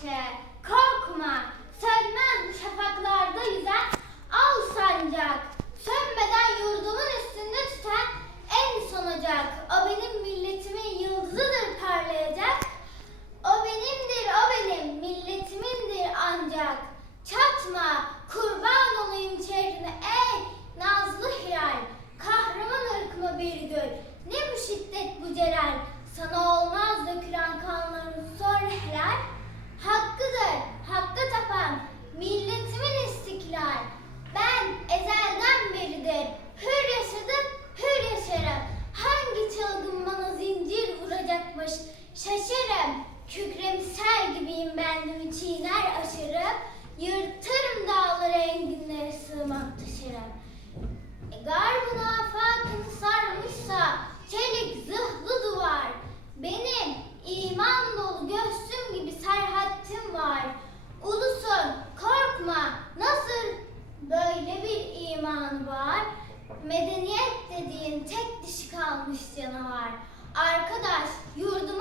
切 gibiyim bendimi çiğner aşırı. Yırtarım dağları enginlere sığmak taşırım. E, Garbın afakını sarmışsa çelik zırhlı duvar. Benim iman dolu göğsüm gibi serhattim var. Ulusun korkma nasıl böyle bir iman var. Medeniyet dediğin tek dişi kalmış canavar. Arkadaş yurduma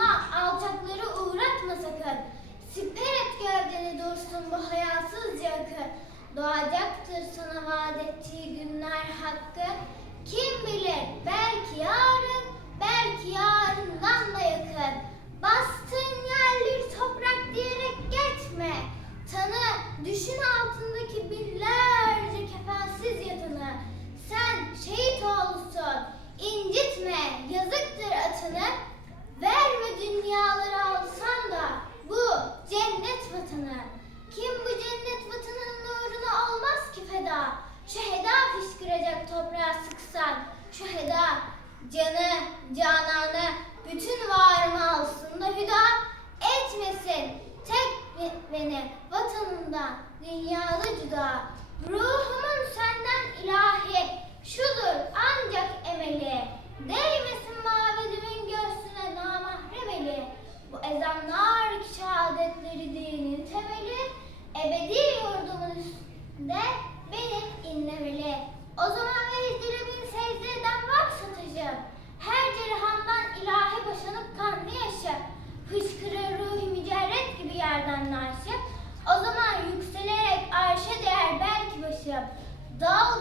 Doğacaktır sana vaat ettiği günler hakkı. Kim bilir belki yarın, belki yarından da yakın. Bastığın yerleri toprak diyerek geçme. Tanı düşün altındaki binlerce kefensiz yatanı. Sen şehit oğlusun, incitme yazıktır atını. Verme dünyaları alsan da bu cennet vatanı. Toprağa sıksan. Şu heda canı, cananı, bütün varımı alsın da hüda etmesin. Tek be- beni vatanından dünyada cüda. Ruhumun senden ilahi şudur ancak emeli. Değmesin mabedimin göğsüne namahrem eli. Bu ezanlar ki şehadetleri dinin temeli. Ebedi yurdumun üstünde benim inlemeli. O zaman narşı. O zaman yükselerek arşa değer belki başım. Dağ